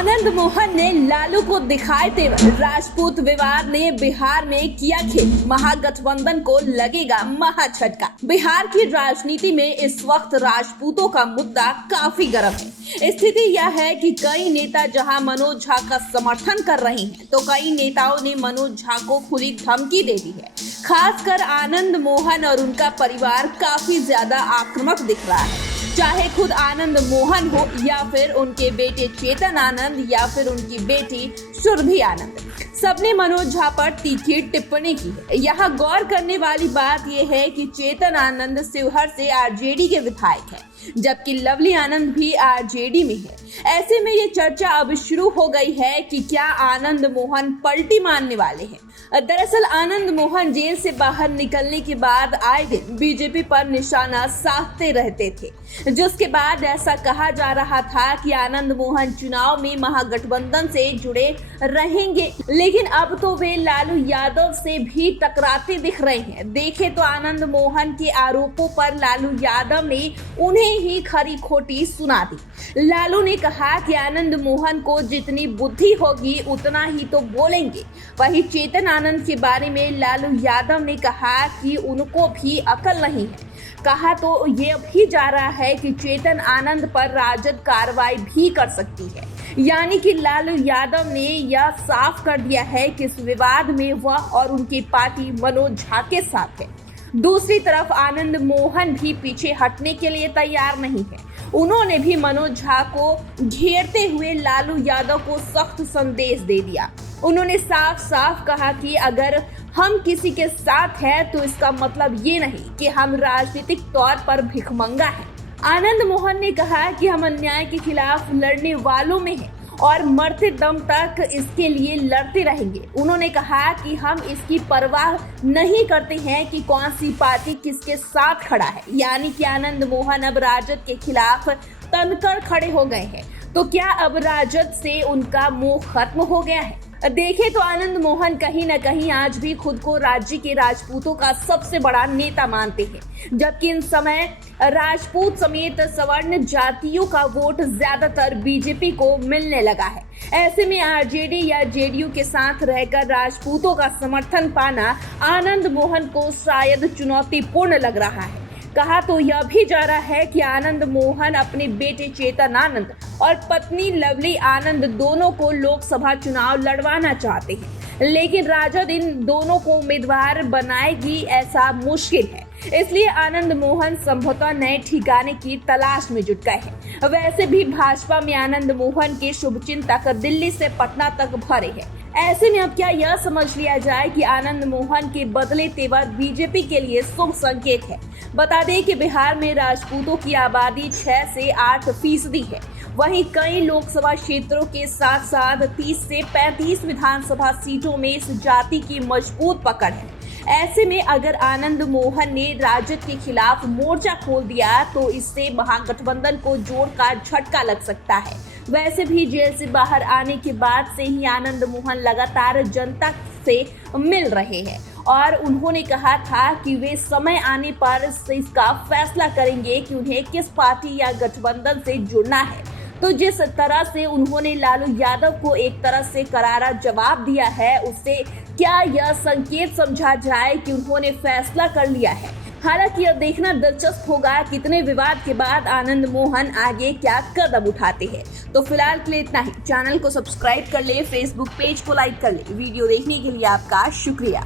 आनंद मोहन ने लालू को दिखाए तेवर, राजपूत विवाद ने बिहार में किया खेल, महागठबंधन को लगेगा महाझटका। बिहार की राजनीति में इस वक्त राजपूतों का मुद्दा काफी गर्म है। स्थिति यह है कि कई नेता जहां मनोज झा का समर्थन कर रहे हैं, तो कई नेताओं ने मनोज झा को खुली धमकी दे दी है। खासकर आनंद मोहन और उनका परिवार काफी ज्यादा आक्रामक दिख रहा है, चाहे खुद आनंद मोहन हो या फिर उनके बेटे चेतन आनंद या फिर उनकी बेटी सुरभि आनंद। सबने मनोज झा पर तीखी टिप्पणी की है। यहाँ गौर करने वाली बात यह है कि चेतन आनंद शिवहर से आरजेडी के विधायक है, जबकि लवली आनंद भी आरजेडी में है। ऐसे में ये चर्चा अब शुरू हो गई है कि क्या आनंद मोहन पलटी मारने वाले हैं। दरअसल आनंद मोहन जेल से बाहर निकलने के बाद आए दिन बीजेपी पर निशाना साधते रहते थे, जिसके बाद ऐसा कहा जा रहा था कि आनंद मोहन चुनाव में महागठबंधन से जुड़े रहेंगे, लेकिन अब तो वे लालू यादव से भी टकराते दिख रहे हैं। देखे तो आनंद मोहन के आरोपों पर लालू यादव ने उन्हें ही खरी खोटी सुना दी। लालू ने कहा कि आनंद मोहन को जितनी बुद्धि होगी उतना ही तो बोलेंगे। वहीं चेतन आनंद के बारे में लालू यादव ने कहा कि उनको भी अकल नहीं है। कहा तो ये भी जा रहा है कि चेतन आनंद पर राजद कार्रवाई भी कर सकती है। यानी कि लालू यादव ने यह साफ कर दिया है कि इस विवाद में वह और उनकी पार्टी मनोज झा के साथ है। दूसरी तरफ आनंद मोहन भी पीछे हटने के लिए तैयार नहीं है। उन्होंने भी मनोज झा को घेरते हुए लालू यादव को सख्त संदेश दे दिया। उन्होंने साफ साफ कहा कि अगर हम किसी के साथ हैं तो इसका मतलब ये नहीं कि हम राजनीतिक तौर पर भिखमंगा हैं। आनंद मोहन ने कहा कि हम अन्याय के खिलाफ लड़ने वालों में हैं और मरते दम तक इसके लिए लड़ते रहेंगे। उन्होंने कहा कि हम इसकी परवाह नहीं करते हैं कि कौन सी पार्टी किसके साथ खड़ा है। यानी कि आनंद मोहन अब राजद के खिलाफ तनकर खड़े हो गए हैं। तो क्या अब राजद से उनका मोह खत्म हो गया है? देखे तो आनंद मोहन कहीं न कहीं आज भी खुद को राज्य के राजपूतों का सबसे बड़ा नेता मानते हैं, जबकि इन समय राजपूत समेत सवर्ण जातियों का वोट ज्यादातर बीजेपी को मिलने लगा है। ऐसे में आरजेडी या जेडीयू के साथ रहकर राजपूतों का समर्थन पाना आनंद मोहन को शायद चुनौतीपूर्ण लग रहा है। कहा तो यह भी जा रहा है कि आनंद मोहन अपने बेटे चेतन आनंद और पत्नी लवली आनंद दोनों को लोकसभा चुनाव लड़वाना चाहते हैं, लेकिन राजद इन दोनों को उम्मीदवार बनाएगी ऐसा मुश्किल है। इसलिए आनंद मोहन संभवतः नए ठिकाने की तलाश में जुट गए हैं। वैसे भी भाजपा में आनंद मोहन के शुभचिंतक दिल्ली से पटना तक भरे हैं। ऐसे में अब क्या यह समझ लिया जाए कि आनंद मोहन के बदले तेवर बीजेपी के लिए शुभ संकेत है। बता दें कि बिहार में राजपूतों की आबादी 6 से 8% है। वहीं कई लोकसभा क्षेत्रों के साथ साथ 30 से 35 विधानसभा सीटों में इस जाति की मजबूत पकड़ है। ऐसे में अगर आनंद मोहन ने राजद के खिलाफ मोर्चा खोल दिया तो इससे महागठबंधन को जोर का झटका लग सकता है। वैसे भी जेल से बाहर आने के बाद से ही आनंद मोहन लगातार जनता से मिल रहे हैं और उन्होंने कहा था कि वे समय आने पर इसका फैसला करेंगे कि उन्हें किस पार्टी या गठबंधन से जुड़ना है। तो जिस तरह से उन्होंने लालू यादव को एक तरह से करारा जवाब दिया है, उससे क्या यह संकेत समझा जाए कि उन्होंने फैसला कर लिया है। हालांकि यह देखना दिलचस्प होगा कितने विवाद के बाद आनंद मोहन आगे क्या कदम उठाते हैं। तो फिलहाल के लिए इतना ही। चैनल को सब्सक्राइब कर ले, फेसबुक पेज को लाइक कर ले। वीडियो देखने के लिए आपका शुक्रिया।